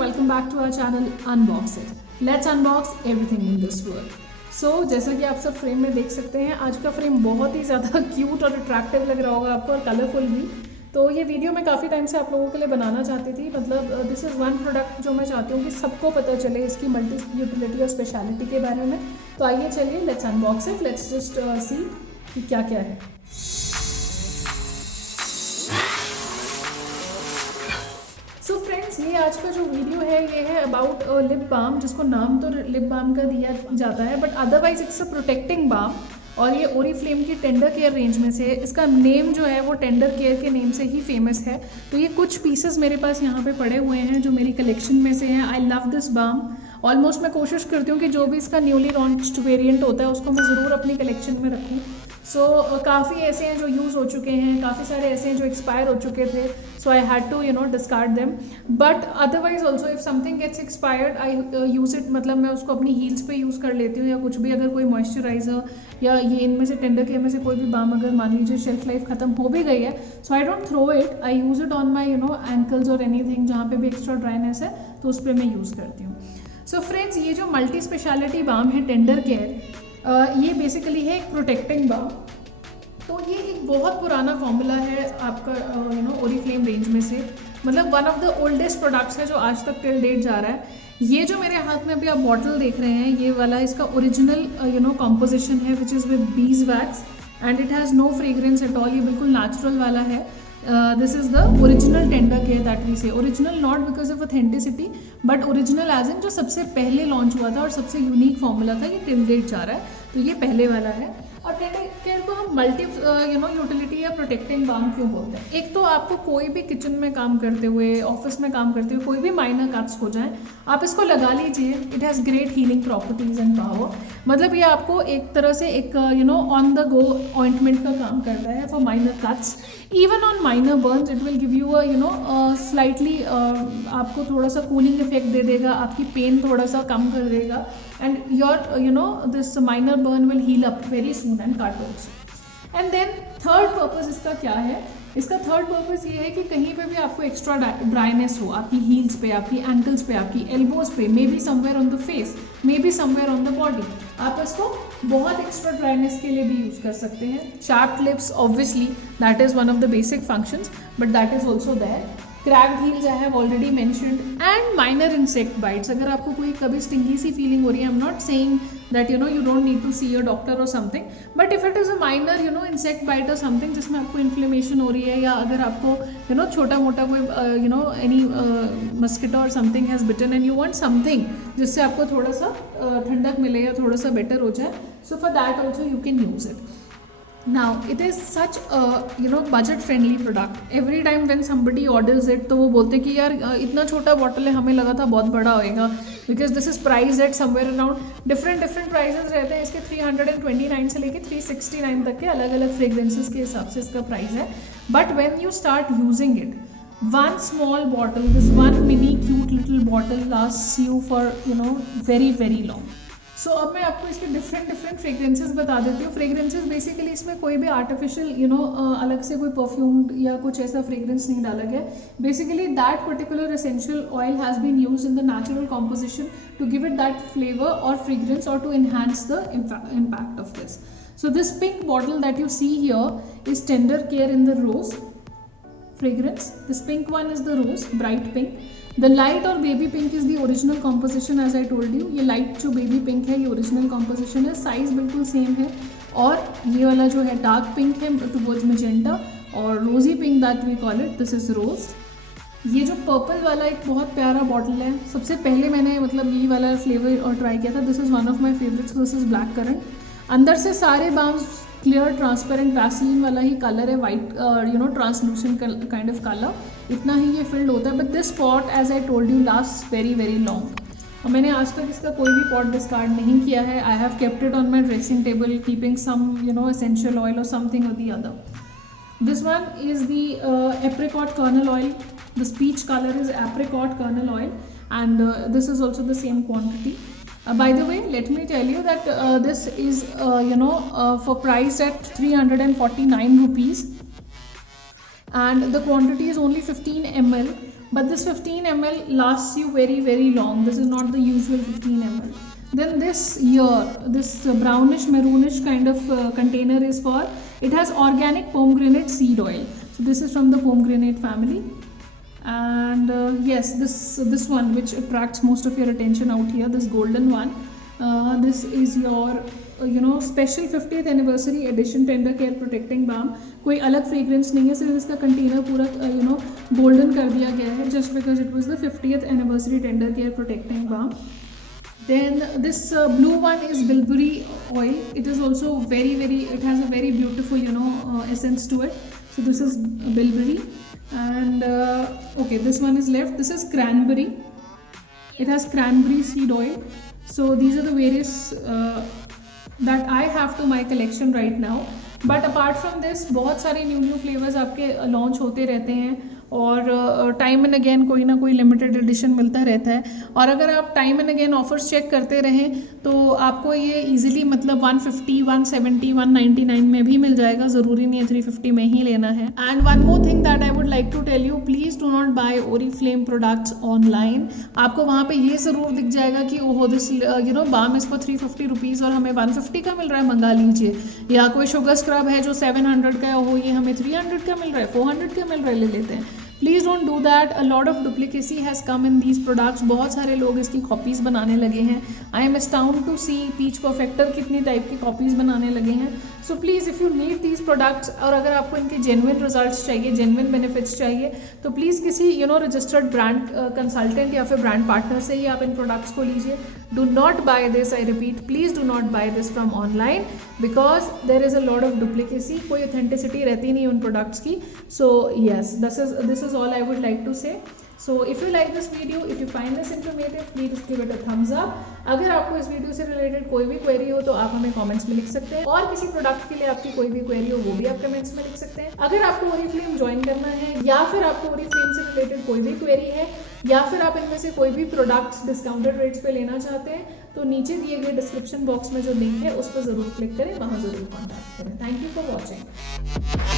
welcome back to our channel Unbox It. Let's unbox everything in this world. So जैसा कि आप सब frame में देख सकते हैं, आज का फ्रेम बहुत ही ज़्यादा क्यूट और अट्रैक्टिव लग रहा होगा आपको और कलरफुल भी। तो ये वीडियो मैं काफ़ी टाइम से आप लोगों के लिए बनाना चाहती थी। मतलब दिस इज़ वन प्रोडक्ट जो मैं चाहती हूँ कि सबको पता चले इसकी मल्टी यूटिलिटी और स्पेशलिटी के बारे में। तो आइए चलिए let's unbox it, let's just see कि क्या क्या है। सो फ्रेंड्स, ये आज का जो वीडियो है ये है अबाउट लिप बाम, जिसको नाम तो लिप बाम का दिया जाता है but otherwise it's a protecting balm. और ये ओरिफ्लेम की टेंडर केयर रेंज में से है। इसका नेम जो है वो टेंडर केयर के नेम से ही फेमस है। तो ये कुछ पीसेस मेरे पास यहाँ पे पड़े हुए हैं जो मेरी कलेक्शन में से हैं। I love this balm. Almost मैं कोशिश करती हूँ कि जो भी इसका न्यूली लॉन्च्ड वेरिएंट होता है उसको मैं ज़रूर अपनी कलेक्शन में रखूँ। सो काफ़ी ऐसे हैं जो यूज़ हो चुके हैं, काफ़ी सारे ऐसे हैं जो एक्सपायर हो चुके थे। So I had to discard them. But otherwise also if something gets expired I use it. मतलब मैं उसको अपनी हील्स पे यूज़ कर लेती हूँ या कुछ भी। अगर कोई मॉइस्चराइज़र या ये इनमें से टेंडर केयर में से कोई भी बाम अगर मान लीजिए शेल्फ लाइफ खत्म हो भी गई है, so I don't throw it, I use it on my ankles और एनीथिंग जहाँ पे भी एक्स्ट्रा ड्राइनेस है तो उस पर मैं यूज़ करती हूँ। सो फ्रेंड्स, ये जो मल्टी स्पेशलिटी बाम है टेंडर केयर, ये बेसिकली है एक प्रोटेक्टिंग बाम। तो ये एक बहुत पुराना फॉर्मूला है आपका ओरिफ्लेम रेंज में से। मतलब one of the oldest products है जो आज तक टिल डेट जा रहा है। ये जो मेरे हाथ में अभी आप बॉटल देख रहे हैं, ये वाला इसका ओरिजिनल कॉम्पोजिशन है which is with bees wax and it has no fragrance at all. ये बिल्कुल नेचुरल वाला है। This is the original tender care that we say. Original not because of authenticity but original as in जो सबसे पहले launch हुआ था और सबसे यूनिक फॉर्मूला था, ये टिल डेट जा रहा है। तो ये पहले वाला है। और टेंडर केयर को हम मल्टी यूटिलिटी या प्रोटेक्टिंग बाम क्यों बोलते हैं? एक तो आपको कोई भी किचन में काम करते हुए, ऑफिस में काम करते हुए कोई भी माइनर कट्स हो जाए, आप इसको लगा लीजिए। It has great healing properties and power. मतलब ये आपको एक तरह से एक ऑन द गो ऑइंटमेंट का काम करता है for minor cuts. Even on minor Burns it will give you slightly आपको थोड़ा सा कूलिंग इफेक्ट दे देगा, आपकी पेन थोड़ा सा कम कर देगा and your this minor burn will heal up very soon and cut also. And then third purpose इसका क्या है? इसका थर्ड पर्पस ये है कि कहीं पे भी आपको एक्स्ट्रा ड्राइनेस हो, आपकी हील्स पे, आपकी एंकल्स पे, आपकी एल्बोज पे, may be somewhere on the face, may be somewhere on the body, आप इसको बहुत एक्स्ट्रा ड्राइनेस के लिए भी यूज़ कर सकते हैं। Chapped lips obviously that is one of the basic functions but that is also there. Cracked heels I have already mentioned and minor insect bites. अगर आपको कोई कभी स्टिंगी सी फीलिंग हो रही है, I am not saying that you don't need to see your doctor or something, but if it is a minor insect bite or something जिसमें आपको inflammation हो रही है, या अगर आपको छोटा मोटा कोई एनी मस्किटो और something has bitten and you want something जिससे आपको थोड़ा सा ठंडक मिले या थोड़ा सा बेटर हो जाए, so for that also you can use it. Now it is such a budget friendly product. Every time when somebody orders it तो वो बोलते हैं कि यार इतना छोटा बॉटल है, हमें लगा था बहुत बड़ा होएगा, because this is priced at somewhere around different prices रहते हैं इसके। 329 से लेके 369 तक के अलग अलग फ्रेग्रेंसेस के हिसाब से इसका प्राइस है। But when you start using it, one small bottle, this one mini cute little bottle lasts you for very long. सो अब मैं आपको इसके डिफरेंट फ्रेग्रेंसेस बता देती हूँ। फ्रेग्रेंसेस बेसिकली इसमें कोई भी आर्टिफिशियल अलग से कोई परफ्यूम या कुछ ऐसा फ्रेग्रेंस नहीं डाला गया। Basically that particular essential oil has been used in the natural composition to give it that flavour और फ्रेग्रेंस और to enhance the impact of this. So this pink bottle that you see here is tender care in the rose fragrance. This pink one is the rose, bright pink. The light or baby pink is the original composition as I told you. ये light जो baby pink है ये original composition है, size बिल्कुल same है। और ये वाला जो है dark pink है towards magenta और rosy pink that we call it, this is rose। ये जो पर्पल वाला एक बहुत प्यारा बॉटल है, सबसे पहले मैंने यही वाला फ्लेवर और ट्राई किया था। This is one of my favourites, this is black currant. अंदर से सारे बाम्स क्लियर ट्रांसपेरेंट वैसलीन वाला ही कलर है, white translucent kind of colour, इतना ही ये फिल्ड होता है। But this pot as I told you last very long और मैंने आज तक इसका कोई भी पॉट डिस्कार्ड नहीं किया है। I have kept it on my dressing table keeping some essential oil और समथिंग और the other. This one is the apricot kernel oil. This peach colour is apricot kernel oil and this is also the same quantity. By the way, let me tell you that this is for priced at 349 rupees and the quantity is only 15 ml, but this 15 ml lasts you very long. This is not the usual 15 ml. Then this here, this brownish maroonish kind of container is for, it has organic pomegranate seed oil. So this is from the pomegranate family. And yes, this one which attracts most of your attention out here, this golden one, this is your special 50th anniversary edition tender care protecting balm. कोई अलग fragrance नहीं है, सिर्फ इसका container पूरा golden कर दिया गया है just because it was the 50th anniversary tender care protecting balm. Then this blue one is bilberry oil. It is also it has a very beautiful essence to it. So this is bilberry. And okay, this one is left. This is cranberry. It has cranberry seed oil. So these are the various that I have to my collection right now. But apart from this, बहुत सारे new flavours आपके launch होते रहते हैं और time and again कोई ना कोई लिमिटेड एडिशन मिलता रहता है. और अगर आप time and again offers check करते रहें तो आपको ये इजीली मतलब 150, 170, 199 में भी मिल जाएगा. ज़रूरी नहीं है 350 में ही लेना है. And one more thing that I would like to tell you, please do not buy Oriflame products online. आपको वहाँ पे ये ज़रूर दिख जाएगा कि ओहो दिस बाम इस पर 350 रुपीज़ और हमें 150 का मिल रहा है, मंगा लीजिए. या कोई शुगर स्क्रब है जो 700 का है, ओहो ये हमें 300 का मिल रहा है, 400 का मिल रहा है, ले लेते हैं. Please don't do that. A lot of duplicacy has come in these products. बहुत सारे लोग इसकी कॉपीज़ बनाने लगे हैं. I am astound to see Peach Perfector कितनी टाइप की कॉपीज़ बनाने लगे हैं. So please if you need these products और अगर आपको इनके जेन्युइन रिजल्ट्स चाहिए, जेन्युइन बेनिफिट्स चाहिए, तो प्लीज़ किसी रजिस्टर्ड ब्रांड कंसल्टेंट या फिर ब्रांड पार्टनर से ही आप इन प्रोडक्ट्स को लीजिए. Do not buy this, I repeat, please do not buy this from online because there is a lot of duplicacy. कोई ऑथेंटिसिटी रहती नहीं उन प्रोडक्ट्स की. So yes, this is all I would like to say. So if you like this video, if you find this informative, please give it a thumbs up. अगर आपको इस video से related कोई भी क्वेरी हो तो आप हमें कमेंट्स में लिख सकते हैं और किसी प्रोडक्ट के लिए आपकी कोई भी क्वेरी हो वो भी आप कमेंट्स में लिख सकते हैं. अगर आपको ओरीफ्लेम ज्वाइन करना है या फिर आपको ओरीफ्लेम से रिलेटेड कोई भी क्वेरी है या फिर आप इनमें से कोई भी प्रोडक्ट्स डिस्काउंटेड रेट्स पे लेना चाहते हैं तो नीचे दिए गए डिस्क्रिप्शन बॉक्स में जो लिंक है उस पर ज़रूर क्लिक करें, वहाँ ज़रूर कॉन्टैक्ट करें. Thank you for watching.